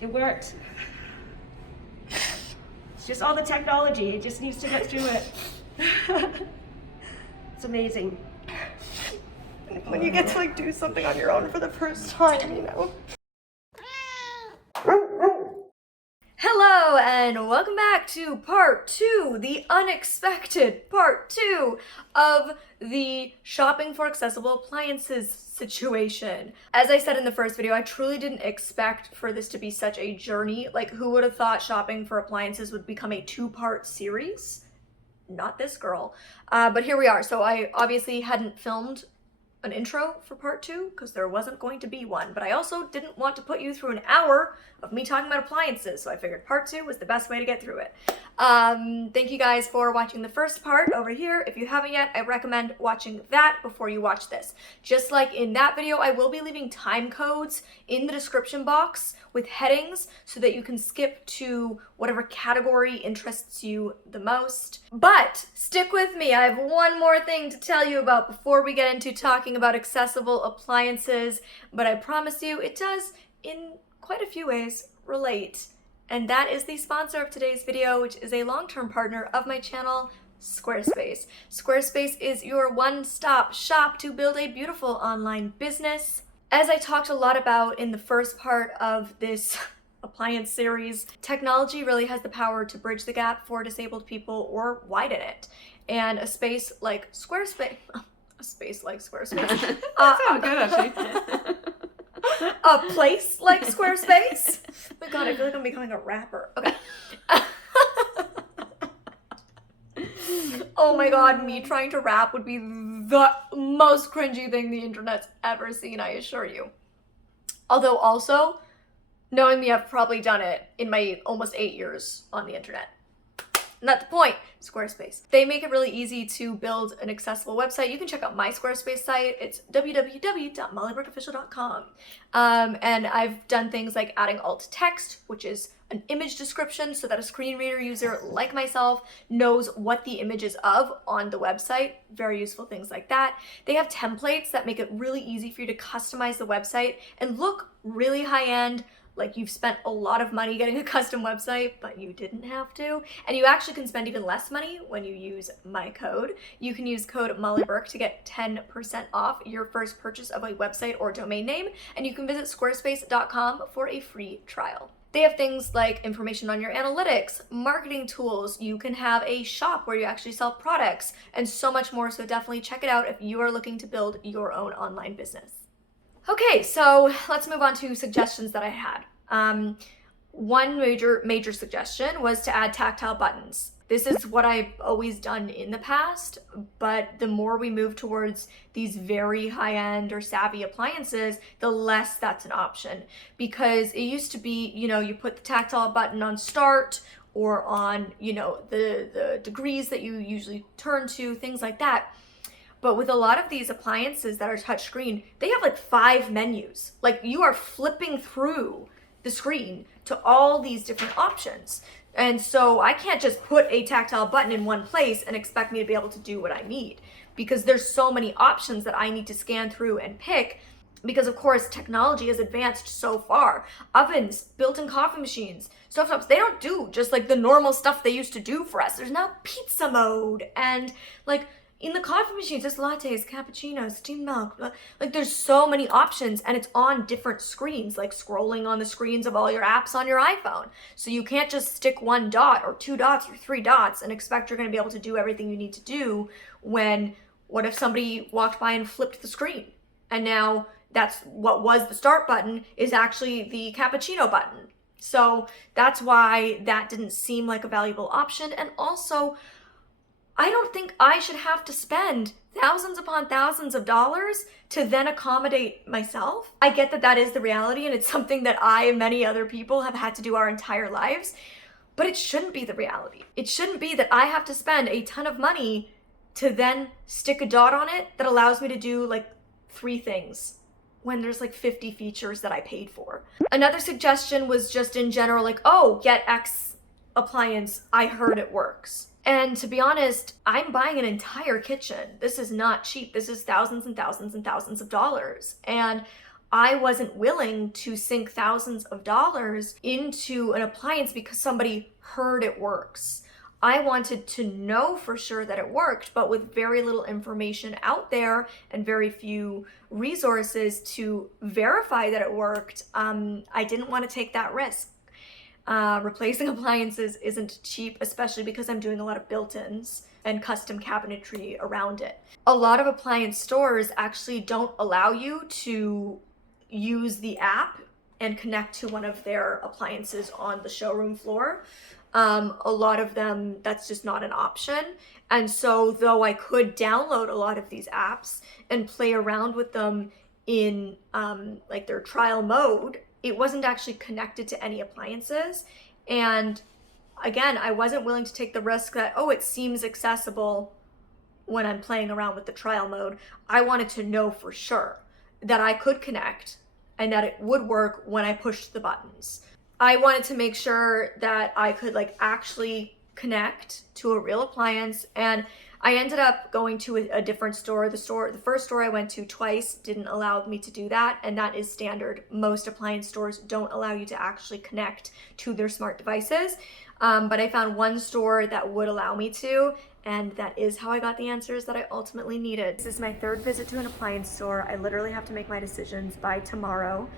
It worked. It's just all the technology. It just needs to get through it. It's amazing. When you get to like do something on your own for the first time, you know. Hello and welcome back to part 2, the unexpected part 2 of the shopping for accessible appliances situation. As I said in the first video, I truly didn't expect for this to be such a journey. Like, who would have thought shopping for appliances would become a 2-part series? Not this girl. But here we are. So I obviously hadn't filmed an intro for part 2 because there wasn't going to be one, but I also didn't want to put you through an hour of me talking about appliances, so I figured part 2 was the best way to get through it. Thank you guys for watching the first part over here. If you haven't yet, I recommend watching that before you watch this. Just like in that video, I will be leaving time codes in the description box with headings so that you can skip to whatever category interests you the most. But stick with me, I have one more thing to tell you about before we get into talking about accessible appliances, but I promise you it does, in quite a few ways, relate. And that is the sponsor of today's video, which is a long-term partner of my channel, Squarespace. Squarespace is your one-stop shop to build a beautiful online business. As I talked a lot about in the first part of this appliance series, technology really has the power to bridge the gap for disabled people or widen it. And a space like Squarespace, That sounds good, actually. a place like Squarespace. Oh my god, I feel like I'm becoming a rapper. Okay. Oh my god, me trying to rap would be the most cringy thing the internet's ever seen, I assure you. Although also, knowing me, I've probably done it in my almost 8 years on the internet. Not the point. Squarespace. They make it really easy to build an accessible website. You can check out my Squarespace site. It's www.mollybrookeofficial.com. And I've done things like adding alt text, which is an image description so that a screen reader user like myself knows what the image is of on the website. Very useful things like that. They have templates that make it really easy for you to customize the website and look really high-end, like you've spent a lot of money getting a custom website, but you didn't have to. And you actually can spend even less money when you use my code. You can use code MollyBrook to get 10% off your first purchase of a website or domain name, and you can visit squarespace.com for a free trial. They have things like information on your analytics, marketing tools, you can have a shop where you actually sell products, and so much more, so definitely check it out if you are looking to build your own online business. Okay, so let's move on to suggestions that I had. One major suggestion was to add tactile buttons. This is what I've always done in the past, but the more we move towards these very high-end or savvy appliances, the less that's an option. Because it used to be, you know, you put the tactile button on start or on, you know, the degrees that you usually turn to, things like that. But with a lot of these appliances that are touchscreen, they have like 5 menus. Like, you are flipping through the screen to all these different options. And so I can't just put a tactile button in one place and expect me to be able to do what I need, because there's so many options that I need to scan through and pick, because of course technology has advanced so far. Ovens, built-in coffee machines, stovetops, they don't do just like the normal stuff they used to do for us. There's now pizza mode, and like, in the coffee machines, there's lattes, cappuccinos, steamed milk. Like, there's so many options, and it's on different screens, like scrolling on the screens of all your apps on your iPhone. So you can't just stick 1 dot or 2 dots or 3 dots and expect you're going to be able to do everything you need to do when, what if somebody walked by and flipped the screen? And now that's what was the start button is actually the cappuccino button. So that's why that didn't seem like a valuable option. And also, I don't think I should have to spend thousands upon thousands of dollars to then accommodate myself. I get that that is the reality, and it's something that I and many other people have had to do our entire lives, but it shouldn't be the reality. It shouldn't be that I have to spend a ton of money to then stick a dot on it that allows me to do like 3 things when there's like 50 features that I paid for. Another suggestion was just in general, like, oh, get X appliance, I heard it works. And to be honest, I'm buying an entire kitchen. This is not cheap. This is thousands and thousands and thousands of dollars. And I wasn't willing to sink thousands of dollars into an appliance because somebody heard it works. I wanted to know for sure that it worked, but with very little information out there and very few resources to verify that it worked, I didn't want to take that risk. Replacing appliances isn't cheap, especially because I'm doing a lot of built-ins and custom cabinetry around it. A lot of appliance stores actually don't allow you to use the app and connect to one of their appliances on the showroom floor. A lot of them, that's just not an option. And so though I could download a lot of these apps and play around with them in like their trial mode, it wasn't actually connected to any appliances. And again, I wasn't willing to take the risk that, oh, it seems accessible when I'm playing around with the trial mode. I wanted to know for sure that I could connect and that it would work when I pushed the buttons. I wanted to make sure that I could like actually connect to a real appliance, and I ended up going to a different store. The first store I went to twice didn't allow me to do that, and that is standard. Most appliance stores don't allow you to actually connect to their smart devices, but I found one store that would allow me to, and that is how I got the answers that I ultimately needed. This is my third visit to an appliance store. I literally have to make my decisions by tomorrow.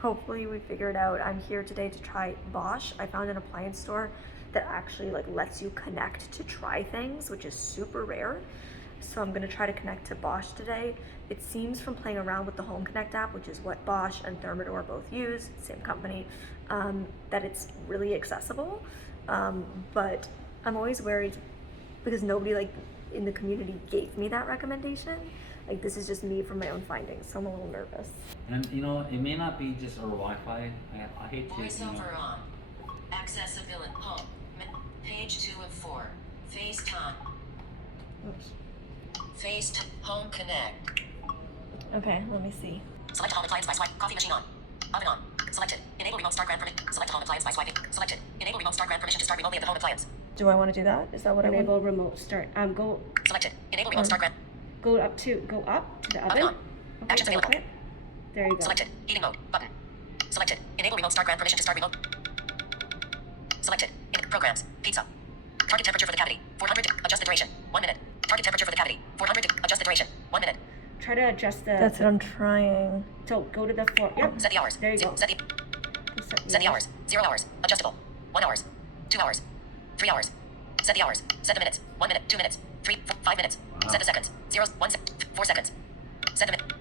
Hopefully we figure it out. I'm here today to try Bosch. I found an appliance store that actually like lets you connect to try things, which is super rare. So I'm gonna try to connect to Bosch today. It seems from playing around with the Home Connect app, which is what Bosch and Thermador both use, same company, that it's really accessible. But I'm always worried because nobody like in the community gave me that recommendation. Like this is just me from my own findings, so I'm a little nervous. And you know, it may not be just our Wi-Fi. I hate to. Voiceover on. Accessibility. Home. Page 2 of 4. FaceTime. FaceTime. Home Connect. Okay, let me see. Select home appliance by swipe. Coffee machine on. Oven on. Selected. Enable remote start grant permission. Select home appliance by swiping. Selected. Enable remote start grant permission to start remotely at the home appliance. Do I want to do that? Is that what I Enable want? remote start. Go Selected. Enable remote start grant. go up to the oven. Oven on. Okay, Actions go available. up it. There you go. Selected. Heating mode. Button. Selected. Enable remote start grant permission to start remote. Selected. In programs. Pizza. Target temperature for the cavity. 400. Adjust the duration. 1 minute. Target temperature for the cavity. 400. Adjust the duration. 1 minute. Try to adjust the. That's what I'm trying. So go to the floor. Yep. Set the hours. There you go. Set the hours. 0 hours. Adjustable. 1 hours. 2 hours. 3 hours. Set the hours. Set the minutes. 1 minute. 2 minutes. 3, 4, 5 minutes. Wow. Set the seconds. 0, 1, 4 seconds. Set the minute.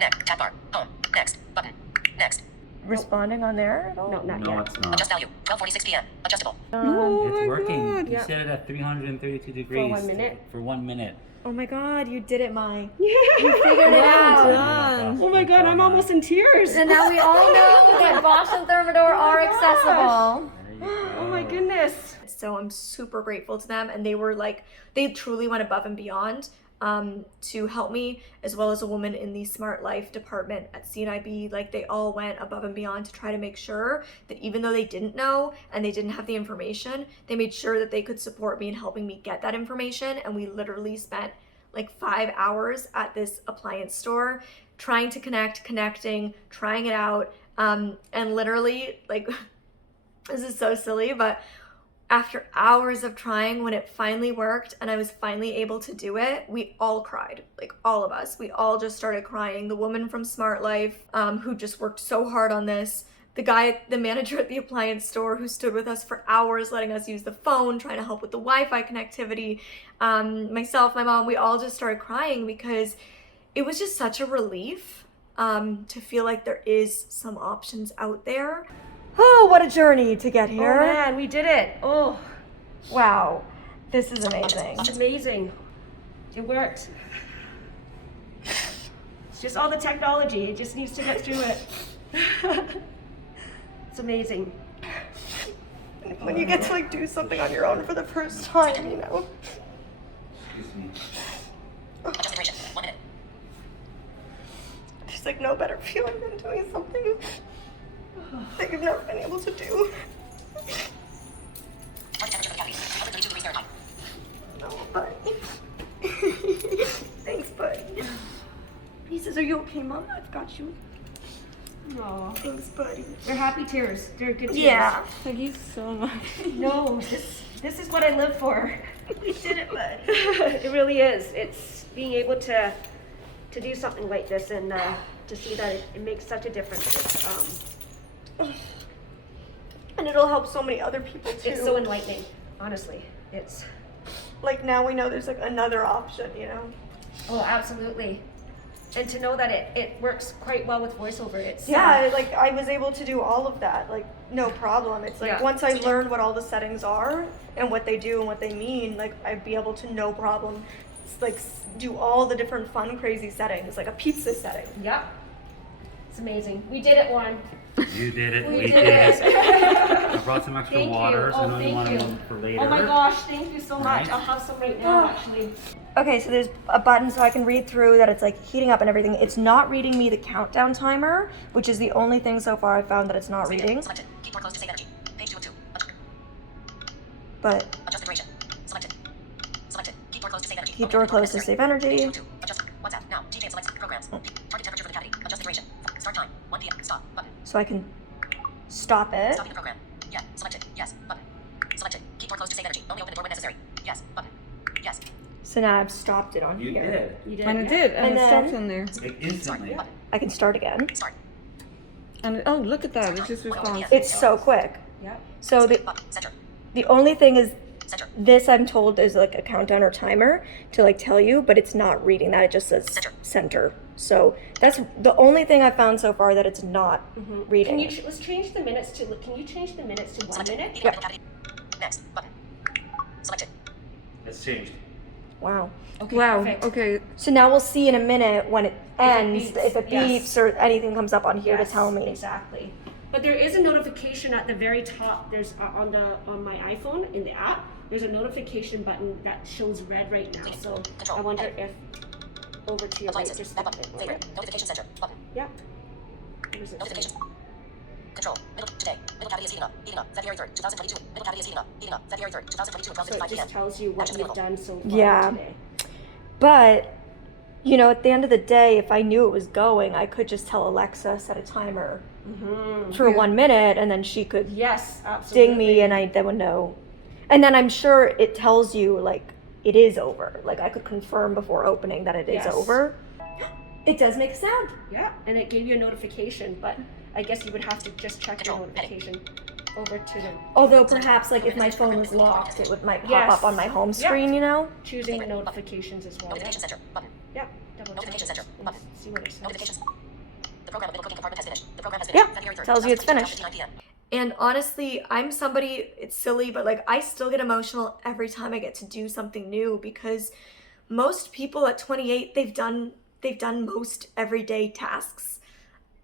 Next. Tab bar. Home. Next. Button. Next. Responding on there at all? No, not No, yet. it's not. Adjust value. 12:46 p.m. Adjustable. It's working. You Yeah. set it at 332 degrees. 1 minute. For 1 minute. Oh my god, you did it, Mai. Yeah. You figured it out. Oh my god, I'm almost in tears. And now we all know that Bosch and Thermador are accessible. There you go. Oh my goodness. So I'm super grateful to them, and they were like, they truly went above and beyond to help me, as well as a woman in the Smart Life department at CNIB. Like they all went above and beyond to try to make sure that even though they didn't know and they didn't have the information, they made sure that they could support me in helping me get that information. And we literally spent like 5 hours at this appliance store trying to connecting, trying it out, and literally like this is so silly, but after hours of trying, when it finally worked and I was finally able to do it, we all cried. Like all of us, we all just started crying. The woman from Smart Life, who just worked so hard on this, the manager at the appliance store who stood with us for hours, letting us use the phone, trying to help with the Wi-Fi connectivity, myself, my mom, we all just started crying because it was just such a relief to feel like there is some options out there. Oh, what a journey to get here. Oh man, we did it. Oh, Wow, this is amazing. it's amazing. It worked. It's just all the technology. It just needs to get through it. It's amazing. When you get to like do something on your own for the first time, you know. Excuse me. Adjust the duration. 1 minute. There's like no better feeling than doing something that you've never been able to do. Target temperature for the cavity. 132 degrees Fahrenheit. No, but thanks, bud. Piece of kisses. Are you okay, Mom? I've got you. No, Thanks, buddy. they're happy tears. They're good tears. Yeah. Thank you so much. No, this is what I live for. We did it, bud. It really is. It's being able to do something like this and to see that it makes such a difference. And it'll help so many other people too. It's so enlightening, honestly. It's like now we know there's like another option, you know? oh, absolutely. And to know that it works quite well with voiceover. It's Yeah, like I was able to do all of that, like no problem. It's like Yeah. once I learned what all the settings are and what they do and what they mean, like I'd be able to no problem like do all the different fun, crazy settings, like a pizza setting. yeah. It's amazing. We did it, Warren. You did it. We We did did it. it. I brought some extra Thank you. water, so Oh, I know you thank wanted you. them for later. Oh my gosh, thank you so much. Right. I'll have some right now, actually. Okay, so there's a button so I can read through that it's like heating up and everything. It's not reading me the countdown timer, which is the only thing so far I found that it's not reading. Selected. Keep door closed to save energy. Page 2 of 2. But Adjust the duration. Selected. Selected. Keep door closed to save energy. keep door closed to save Page 2 energy. of 2. Adjust. WhatsApp. Now. GJ select programs. Target temperature for the cavity. Adjust the duration. Start time. 1 p.m. Stop. Button. So I can stop it. Stopping the program. Yeah. Selected. Yes. Button. Selected. Keep door closed to save energy. Only open the door when necessary. Yes. Button. Yes. So now I've stopped it on You here. did. You did And it. it did, and And it then- stopped in there. Like instantly. Button. I can start again. Start. And oh, look at that! It just responds. It's so quick. Yeah. So Button. Center. the only thing is Center. this I'm told is like a countdown or timer to like tell you, but it's not reading that. It just says center. So that's the only thing I found so far that it's not reading. Can you let's change the minutes to? Can you change the minutes to 1 Selected. minute? Keep door cavity. Next. Button. Selected. It's changed. Wow. Okay, Wow. perfect. Okay. So now we'll see in a minute when it ends, beeps, if it yes. beeps or anything comes up on here Yes, to tell me. exactly. But there is a notification at the very top. There's on my iPhone in the app. There's a notification button that shows red right now. So Control. I wonder if over to your right, Appliances. just Back a button. bit more. Favorite. Notification center. Button. Yeah. What does it say? Notifications. Control. Middle. Today. Middle cavity is heating up. Heating up. February 3rd, 2022. Middle cavity is heating up. Heating up. February 3rd, 2022 at So it 12:55 p.m. just tells you what Actions you've available. done so far Yeah. today. But, you know, at the end of the day, if I knew it was going, I could just tell Alexa, set a timer for 1 minute, and then she could Yes, absolutely. ding me and I then would know. And then I'm sure it tells you, like, it is over. Like, I could confirm before opening that it is Yes. over. It does make a sound. Yeah, and it gave you a notification, but I guess you would have to just check your Control. notification over to the Although perhaps, like, if my phone was locked, it might pop Yes. up on my home Yeah. screen, you know? choosing the notifications as well. Yeah. Notification center. Button. Yeah. Double Notification check. center. Let's Button. see what it says. Notifications. The program of middle cooking compartment has finished. The program has Yeah, finished. February 3rd, tells you it's 2022 finished. 9 p.m. And honestly, I'm somebody, it's silly, but like I still get emotional every time I get to do something new because most people at 28, they've done most everyday tasks.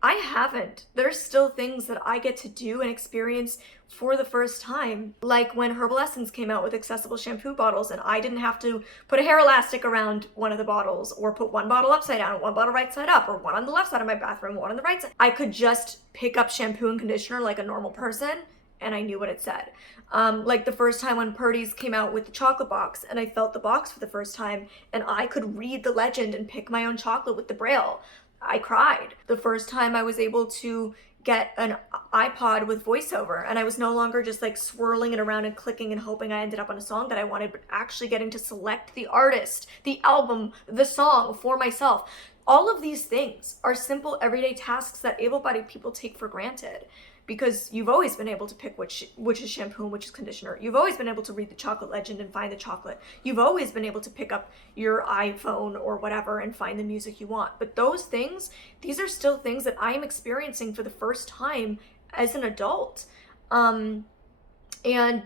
I haven't. There's still things that I get to do and experience for the first time. Like when Herbal Essence came out with accessible shampoo bottles and I didn't have to put a hair elastic around one of the bottles or put one bottle upside down, one bottle right side up, or one on the left side of my bathroom, one on the right side. I could just pick up shampoo and conditioner like a normal person and I knew what it said. Like the first time when Purdy's came out with the chocolate box and I felt the box for the first time and I could read the legend and pick my own chocolate with the Braille. I cried. The first time I was able to get an iPod with voiceover and I was no longer just like swirling it around and clicking and hoping I ended up on a song that I wanted, but actually getting to select the artist, the album, the song for myself. All of these things are simple everyday tasks that able-bodied people take for granted because you've always been able to pick which is shampoo and which is conditioner. You've always been able to read the chocolate legend and find the chocolate. You've always been able to pick up your iPhone or whatever and find the music you want. But those things, these are still things that I am experiencing for the first time as an adult. And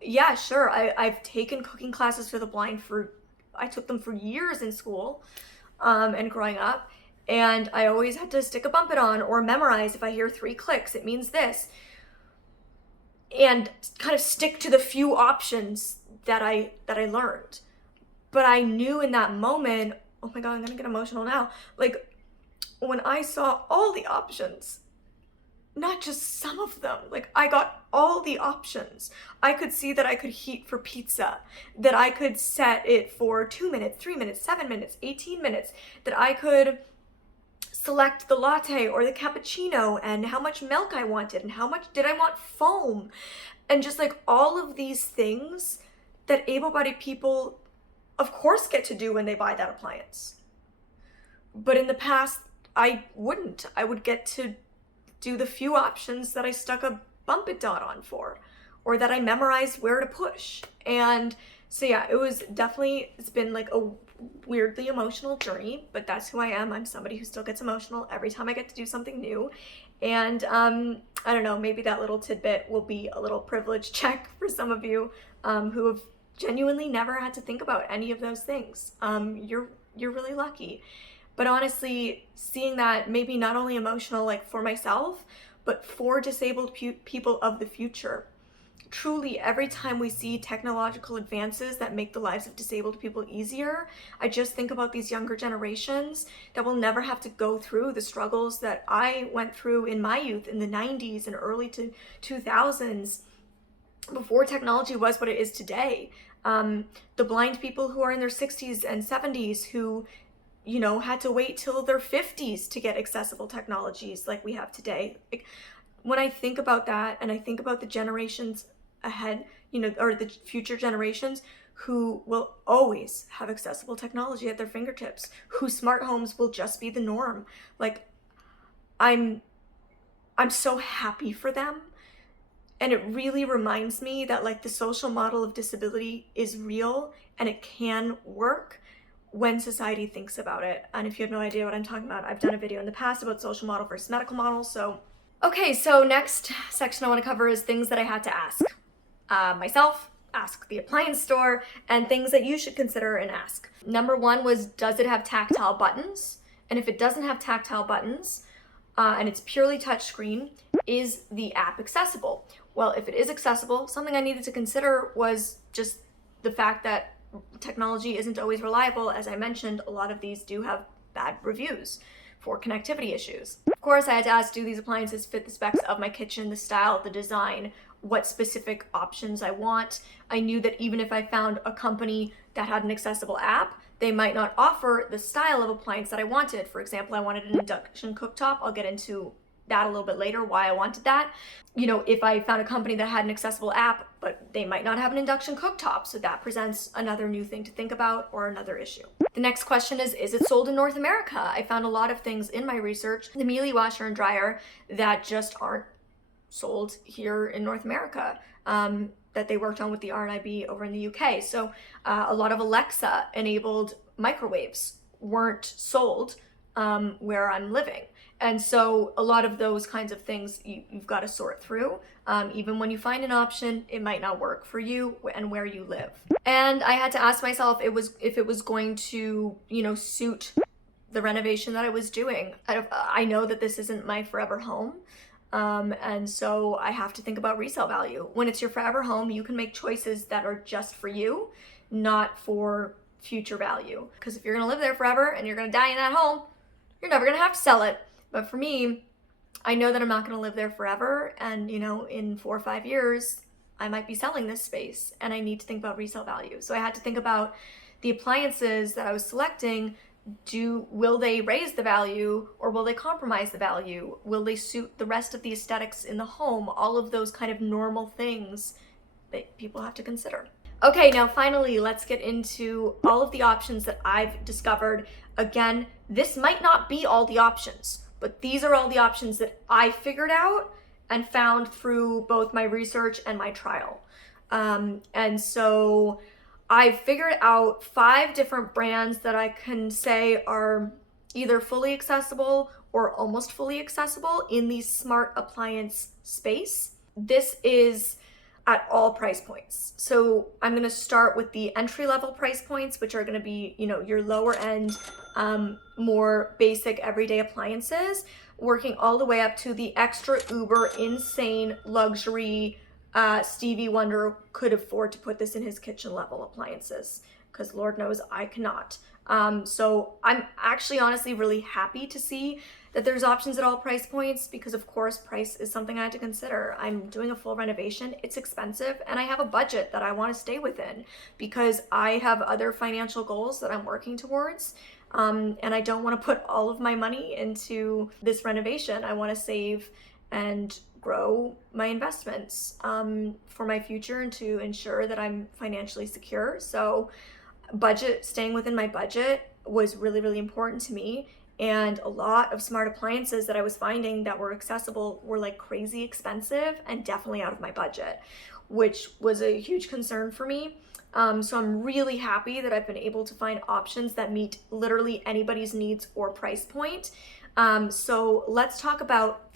yeah, sure, I've taken cooking classes for the blind I took them for years in school and growing up. And I always had to stick a bump it on or memorize if I hear 3 clicks, it means this. And kind of stick to the few options that I learned. But I knew in that moment, oh my God, I'm gonna get emotional now. Like when I saw all the options, not just some of them, like I got all the options. I could see that I could heat for pizza, that I could set it for 2 minutes, 3 minutes, 7 minutes, 18 minutes, that I could select the latte or the cappuccino, and how much milk I wanted, and how much did I want foam, and just like all of these things that able-bodied people of course get to do when they buy that appliance. But in the past, I wouldn't. I would get to do the few options that I stuck a bump it dot on for, or that I memorized where to push. And so yeah, it's been like a weirdly emotional journey, but that's who I am. I'm somebody who still gets emotional every time I get to do something new. And I don't know, maybe that little tidbit will be a little privilege check for some of you who have genuinely never had to think about any of those things. You're really lucky. But honestly, seeing that made me not only emotional like for myself, but for disabled people of the future. Truly, every time we see technological advances that make the lives of disabled people easier, I just think about these younger generations that will never have to go through the struggles that I went through in my youth in the 90s and early 2000s, before technology was what it is today. The blind people who are in their 60s and 70s who, you know, had to wait till their 50s to get accessible technologies like we have today. Like, when I think about that, and I think about the generations ahead, you know, or the future generations who will always have accessible technology at their fingertips, whose smart homes will just be the norm. Like, I'm so happy for them. And it really reminds me that like the social model of disability is real and it can work when society thinks about it. And if you have no idea what I'm talking about, I've done a video in the past about social model versus medical model. So, okay, so next section I want to cover is things that I had to ask myself, ask the appliance store, and things that you should consider and ask. Number one was, does it have tactile buttons? And if it doesn't have tactile buttons, and it's purely touchscreen, is the app accessible? Well, if it is accessible, something I needed to consider was just the fact that technology isn't always reliable. As I mentioned, a lot of these do have bad reviews for connectivity issues. Of course, I had to ask, do these appliances fit the specs of my kitchen, the style, the design, what specific options I want? I knew that even if I found a company that had an accessible app, they might not offer the style of appliance that I wanted. For example, I wanted an induction cooktop. I'll get into that a little bit later, why I wanted that. You know, if I found a company that had an accessible app, but they might not have an induction cooktop, so that presents another new thing to think about or another issue. The next question is it sold in North America? I found a lot of things in my research, the Miele washer and dryer, that just aren't sold here in North America, that they worked on with the RNIB over in the UK. So a lot of Alexa enabled microwaves weren't sold where I'm living. And so a lot of those kinds of things you've got to sort through. Even when you find an option, it might not work for you and where you live. And I had to ask myself if it was going to, you know, suit the renovation that I was doing. I know that this isn't my forever home. And so I have to think about resale value. When it's your forever home, you can make choices that are just for you, not for future value. Because if you're gonna live there forever and you're gonna die in that home, you're never gonna have to sell it. But for me, I know that I'm not gonna live there forever, and you know, in 4 or 5 years, I might be selling this space and I need to think about resale value. So I had to think about the appliances that I was selecting. Will they raise the value or will they compromise the value? Will they suit the rest of the aesthetics in the home? All of those kind of normal things that people have to consider. Okay, now finally, let's get into all of the options that I've discovered. Again, this might not be all the options, but these are all the options that I figured out and found through both my research and my trial. And so I figured out 5 different brands that I can say are either fully accessible or almost fully accessible in the smart appliance space. This is at all price points. So I'm going to start with the entry-level price points, which are going to be, you know, your lower end, more basic everyday appliances, working all the way up to the extra uber insane luxury. Stevie Wonder could afford to put this in his kitchen level appliances, because Lord knows I cannot. So I'm actually honestly really happy to see that there's options at all price points, because of course price is something I had to consider. I'm doing a full renovation, it's expensive, and I have a budget that I want to stay within because I have other financial goals that I'm working towards. And I don't want to put all of my money into this renovation. I want to save and grow my investments for my future and to ensure that I'm financially secure. So staying within my budget was really, really important to me. And a lot of smart appliances that I was finding that were accessible were like crazy expensive and definitely out of my budget, which was a huge concern for me. So I'm really happy that I've been able to find options that meet literally anybody's needs or price point. So let's talk about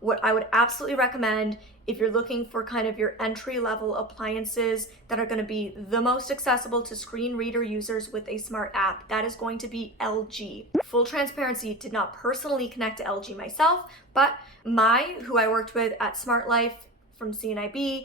what I would absolutely recommend if you're looking for kind of your entry-level appliances that are going to be the most accessible to screen reader users with a smart app. That is going to be LG. Full transparency, did not personally connect to LG myself, but who I worked with at Smart Life from CNIB,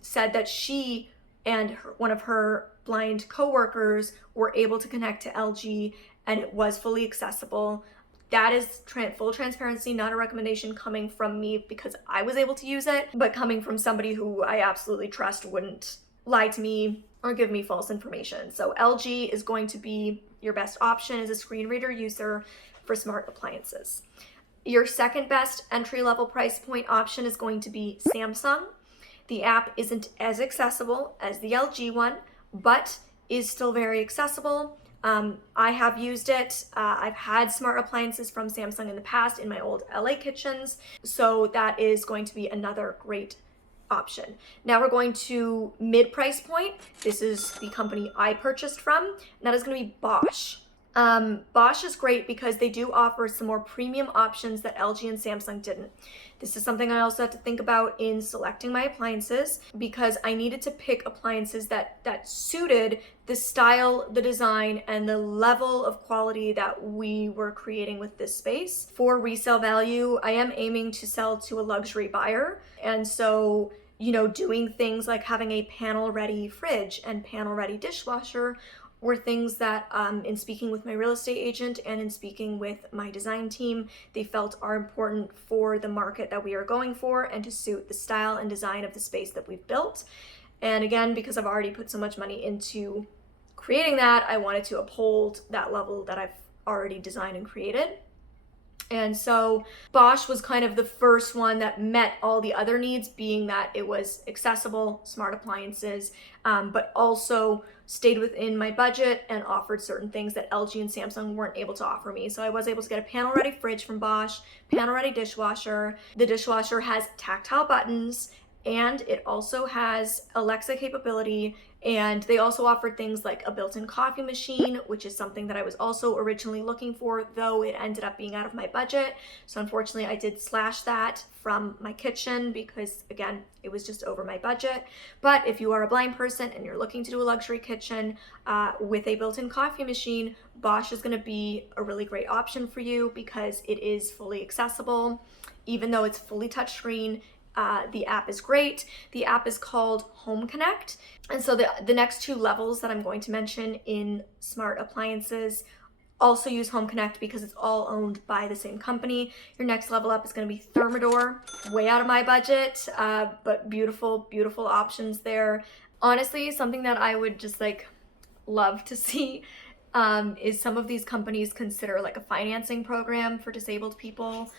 said that she and one of her blind coworkers were able to connect to LG and it was fully accessible. That is full transparency, not a recommendation coming from me because I was able to use it, but coming from somebody who I absolutely trust wouldn't lie to me or give me false information. So LG is going to be your best option as a screen reader user for smart appliances. Your second best entry-level price point option is going to be Samsung. The app isn't as accessible as the LG one, but is still very accessible. I have used it. I've had smart appliances from Samsung in the past in my old LA kitchens. So that is going to be another great option. Now we're going to mid-price point. This is the company I purchased from, and that is going to be Bosch. Bosch is great because they do offer some more premium options that LG and Samsung didn't. This is something I also had to think about in selecting my appliances because I needed to pick appliances that suited the style, the design, and the level of quality that we were creating with this space. For resale value, I am aiming to sell to a luxury buyer. And so, doing things like having a panel-ready fridge and panel-ready dishwasher were things that in speaking with my real estate agent and in speaking with my design team, they felt are important for the market that we are going for and to suit the style and design of the space that we've built. And again, because I've already put so much money into creating that, I wanted to uphold that level that I've already designed and created. And so Bosch was kind of the first one that met all the other needs, being that it was accessible, smart appliances, but also stayed within my budget and offered certain things that LG and Samsung weren't able to offer me. So I was able to get a panel-ready fridge from Bosch, panel-ready dishwasher. The dishwasher has tactile buttons, and it also has Alexa capability. And they also offered things like a built-in coffee machine, which is something that I was also originally looking for, though it ended up being out of my budget. So unfortunately, I did slash that from my kitchen because, again, it was just over my budget. But if you are a blind person and you're looking to do a luxury kitchen with a built-in coffee machine, Bosch is going to be a really great option for you because it is fully accessible, even though it's fully touchscreen. The app is great. The app is called Home Connect. And so the next two levels that I'm going to mention in smart appliances also use Home Connect because it's all owned by the same company. Your next level up is going to be Thermador. Way out of my budget, but beautiful, beautiful options there. Honestly, something that I would just love to see is some of these companies consider a financing program for disabled people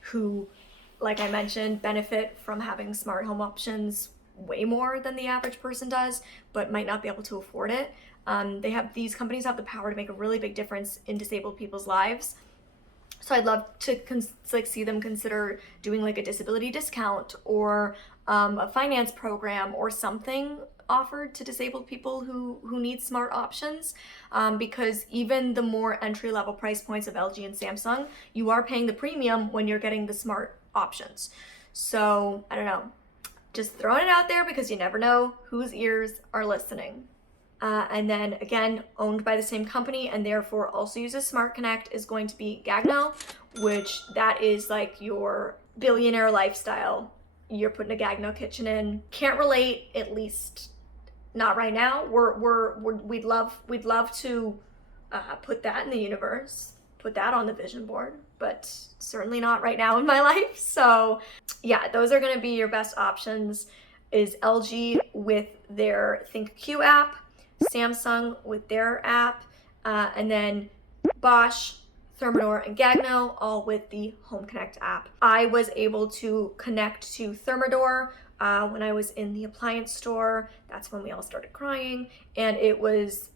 who, like I mentioned, benefit from having smart home options way more than the average person does, but might not be able to afford it. These companies have the power to make a really big difference in disabled people's lives. So I'd love to see them consider doing a disability discount or a finance program or something offered to disabled people who need smart options, because even the more entry-level price points of LG and Samsung, you are paying the premium when you're getting the smart options. So I don't know, just throwing it out there because you never know whose ears are listening. And then again, owned by the same company and therefore also uses Smart Connect is going to be Gagno, which that is your billionaire lifestyle. You're putting a Gagno kitchen in. Can't relate, at least not right now. We'd love to put that in the universe, put that on the vision board, but certainly not right now in my life. So yeah, those are going to be your best options, is LG with their ThinkQ app, Samsung with their app, and then Bosch, Thermador, and Gagno, all with the Home Connect app. I was able to connect to Thermador when I was in the appliance store. That's when we all started crying, and it was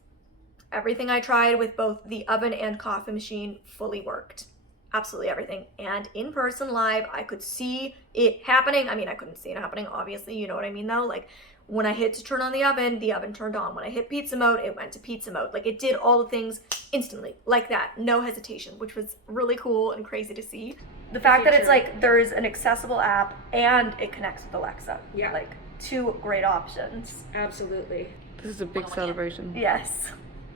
everything I tried with both the oven and coffee machine fully worked. Absolutely everything. And in person live, I could see it happening. I mean, I couldn't see it happening, obviously, you know what I mean though? Like when I hit to turn on the oven turned on. When I hit pizza mode, it went to pizza mode. Like it did all the things instantly, like that, no hesitation, which was really cool and crazy to see. The fact that it's like there's an accessible app and it connects with Alexa. Yeah. Like two great options. Absolutely. This is a big celebration. Yes.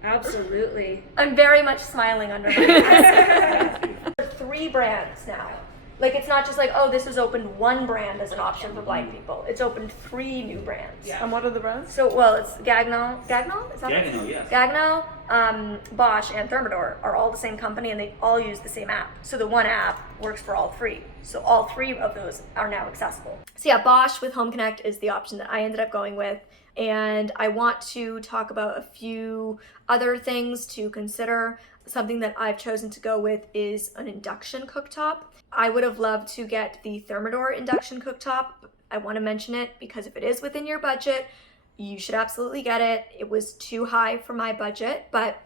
Absolutely. I'm very much smiling under my mask. 3 brands now. Like it's not just like, oh, this has opened one brand as an option for blind people. It's opened 3 new brands. Yeah. And what are the brands? So, well, it's Gagno. Gagno? Is that it? Gagno, yes. Gagno, Bosch, and Thermador are all the same company, and they all use the same app. So the one app works for all 3. So all 3 of those are now accessible. So yeah, Bosch with Home Connect is the option that I ended up going with. And I want to talk about a few other things to consider. Something that I've chosen to go with is an induction cooktop. I would have loved to get the Thermador induction cooktop. I want to mention it because if it is within your budget, you should absolutely get it. It was too high for my budget, but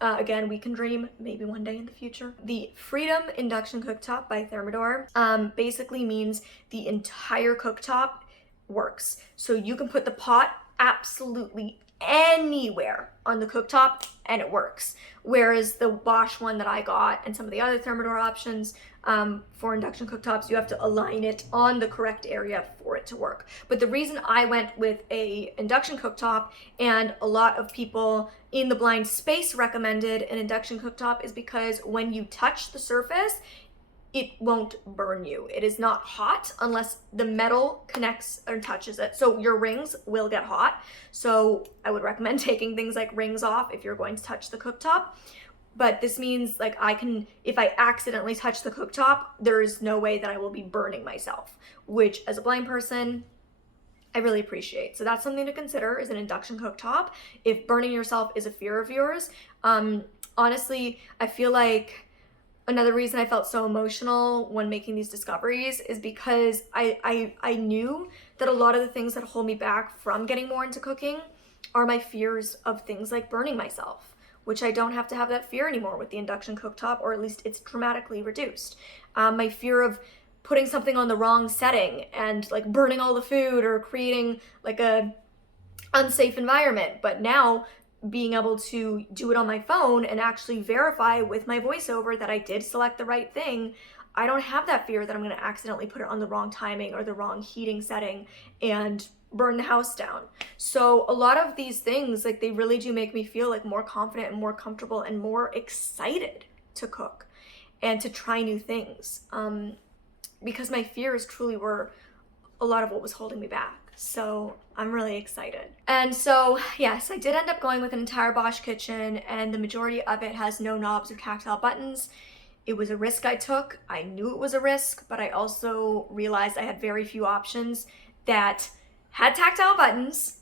again, we can dream maybe one day in the future. The Freedom induction cooktop by Thermador basically means the entire cooktop works. So you can put the pot absolutely anywhere on the cooktop and it works. Whereas the Bosch one that I got and some of the other Thermador options for induction cooktops, you have to align it on the correct area for it to work. But the reason I went with a induction cooktop and a lot of people in the blind space recommended an induction cooktop is because when you touch the surface, it won't burn you. It is not hot unless the metal connects or touches it. So your rings will get hot. So I would recommend taking things like rings off if you're going to touch the cooktop. But this means like I can, if I accidentally touch the cooktop, there is no way that I will be burning myself, which as a blind person, I really appreciate. So that's something to consider is an induction cooktop. If burning yourself is a fear of yours, honestly, I feel like another reason I felt so emotional when making these discoveries is because I knew that a lot of the things that hold me back from getting more into cooking are my fears of things like burning myself, which I don't have to have that fear anymore with the induction cooktop, or at least it's dramatically reduced. My fear of putting something on the wrong setting and like burning all the food or creating like a unsafe environment. But now being able to do it on my phone and actually verify with my voiceover that I did select the right thing, I don't have that fear that I'm going to accidentally put it on the wrong timing or the wrong heating setting and burn the house down. So a lot of these things, like they really do make me feel like more confident and more comfortable and more excited to cook and to try new things. Because my fears truly were a lot of what was holding me back. So I'm really excited. And so, yes, I did end up going with an entire Bosch kitchen, and the majority of it has no knobs or tactile buttons. It was a risk I took. I knew it was a risk, but I also realized I had very few options that had tactile buttons,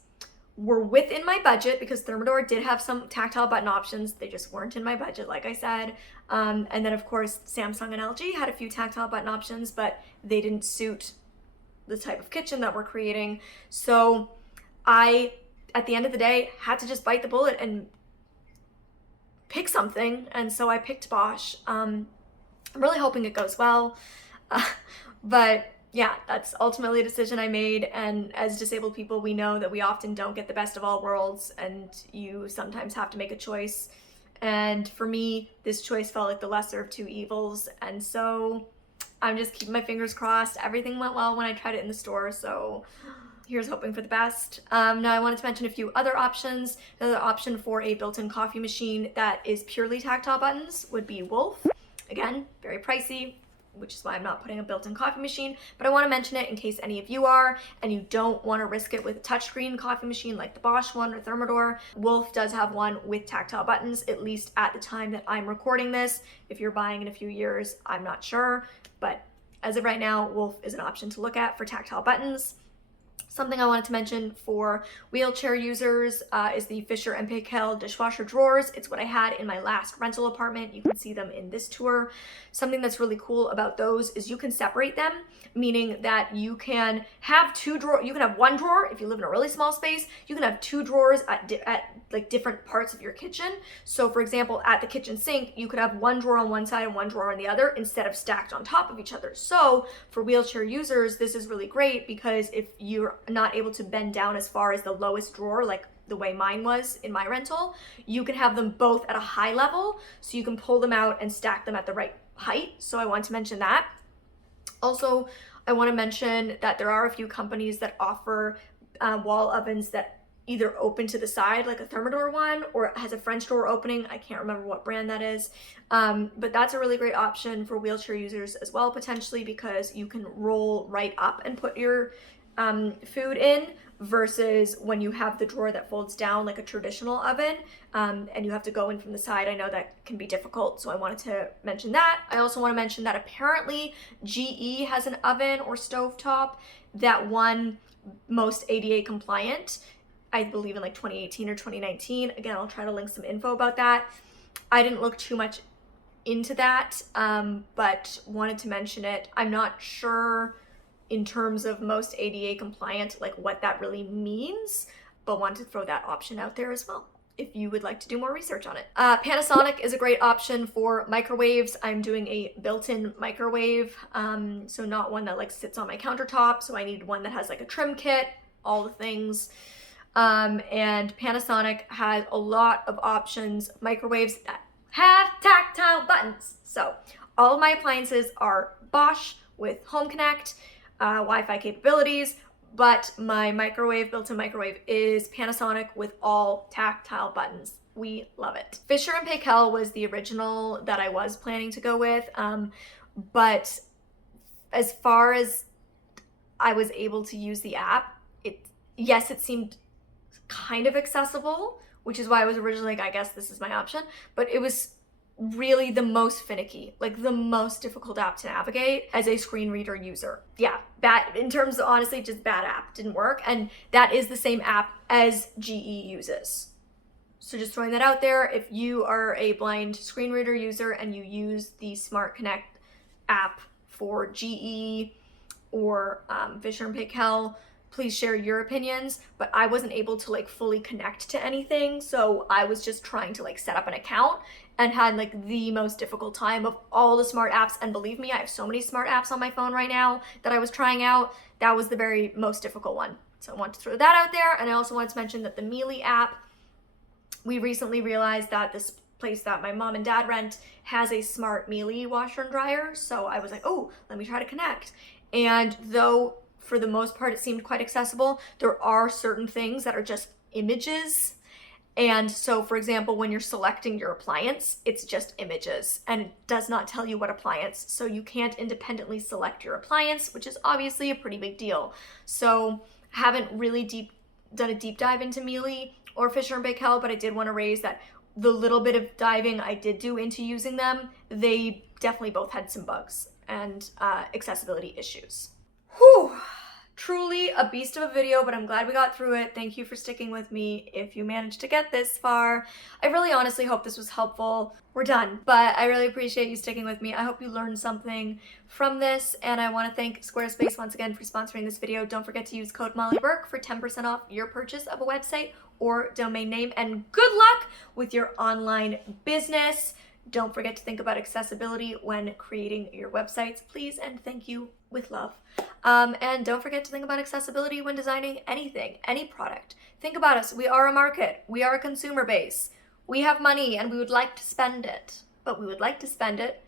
were within my budget, because Thermador did have some tactile button options. They just weren't in my budget, like I said. And then, of course, Samsung and LG had a few tactile button options, but they didn't suit the type of kitchen that we're creating. So I, at the end of the day, had to just bite the bullet and pick something. And so I picked Bosch. I'm really hoping it goes well. But yeah, that's ultimately a decision I made. And as disabled people, we know that we often don't get the best of all worlds, and you sometimes have to make a choice. And for me, this choice felt like the lesser of two evils. And so I'm just keeping my fingers crossed. Everything went well when I tried it in the store, so here's hoping for the best. Now I wanted to mention a few other options. Another option for a built-in coffee machine that is purely tactile buttons would be Wolf. Again, very pricey, which is why I'm not putting a built-in coffee machine, but I want to mention it in case any of you are and you don't want to risk it with a touchscreen coffee machine like the Bosch one or Thermador. Wolf does have one with tactile buttons, at least at the time that I'm recording this. If you're buying in a few years, I'm not sure, but as of right now, Wolf is an option to look at for tactile buttons. Something I wanted to mention for wheelchair users is the Fisher & Paykel dishwasher drawers. It's what I had in my last rental apartment. You can see them in this tour. Something that's really cool about those is you can separate them, meaning that you can have two drawers. You can have one drawer if you live in a really small space. You can have two drawers at like different parts of your kitchen. So for example, at the kitchen sink, you could have one drawer on one side and one drawer on the other instead of stacked on top of each other. So for wheelchair users, this is really great because if you're not able to bend down as far as the lowest drawer, like the way mine was in my rental, you can have them both at a high level, so you can pull them out and stack them at the right height. So I want to mention that. Also, I want to mention that there are a few companies that offer wall ovens that either open to the side, like a Thermador one, or it has a French door opening. I can't remember what brand that is. But that's a really great option for wheelchair users as well, potentially, because you can roll right up and put your food in, versus when you have the drawer that folds down like a traditional oven, and you have to go in from the side. I know that can be difficult, so I wanted to mention that. I also want to mention that apparently GE has an oven or stovetop that won most ADA compliant, I believe in like 2018 or 2019. Again, I'll try to link some info about that. I didn't look too much into that, but wanted to mention it. I'm not sure in terms of most ADA compliant, like what that really means, but wanted to throw that option out there as well if you would like to do more research on it. Panasonic is a great option for microwaves. I'm doing a built-in microwave, so not one that like sits on my countertop, so I need one that has like a trim kit, all the things. And Panasonic has a lot of options, microwaves that have tactile buttons. So all of my appliances are Bosch with Home Connect, Wi-Fi capabilities, but my microwave, built-in microwave, is Panasonic with all tactile buttons. We love it. Fisher & Paykel was the original that I was planning to go with, but as far as I was able to use the app, yes, it seemed kind of accessible, which is why I was originally like, I guess this is my option, but it was really the most finicky, like the most difficult app to navigate as a screen reader user. Yeah, bad in terms of, honestly, just bad app, didn't work. And that is the same app as GE uses. So just throwing that out there, if you are a blind screen reader user and you use the Smart Connect app for GE or Fisher & Paykel, please share your opinions. But I wasn't able to like fully connect to anything, so I was just trying to like set up an account and had like the most difficult time of all the smart apps. And believe me, I have so many smart apps on my phone right now that I was trying out. That was the very most difficult one. So I want to throw that out there. And I also wanted to mention that the Mealy app, we recently realized that this place that my mom and dad rent has a smart Mealy washer and dryer. So I was like, oh, let me try to connect. And though for the most part it seemed quite accessible, there are certain things that are just images. And so, for example, when you're selecting your appliance, it's just images and it does not tell you what appliance. So you can't independently select your appliance, which is obviously a pretty big deal. So haven't really done a deep dive into Mealy or Fisher & Paykel, but I did want to raise that the little bit of diving I did do into using them, they definitely both had some bugs and accessibility issues. Whew. Truly a beast of a video, but I'm glad we got through it. Thank you for sticking with me if you managed to get this far. I really honestly hope this was helpful. We're done, but I really appreciate you sticking with me. I hope you learned something from this, and I want to thank Squarespace once again for sponsoring this video. Don't forget to use code MollyBurke for 10% off your purchase of a website or domain name, and good luck with your online business. Don't forget to think about accessibility when creating your websites, please, and thank you with love. And don't forget to think about accessibility when designing anything, any product. Think about us. We are a market. We are a consumer base. We have money and we would like to spend it, but we would like to spend it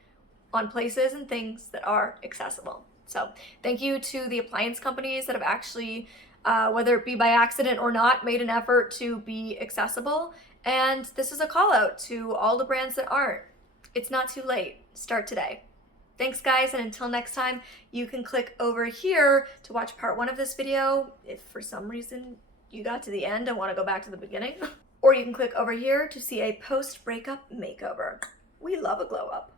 on places and things that are accessible. So thank you to the appliance companies that have actually, whether it be by accident or not, made an effort to be accessible. And this is a call out to all the brands that aren't. It's not too late. Start today. Thanks guys, and until next time, you can click over here to watch part 1 of this video if for some reason you got to the end and want to go back to the beginning. Or you can click over here to see a post-breakup makeover. We love a glow up.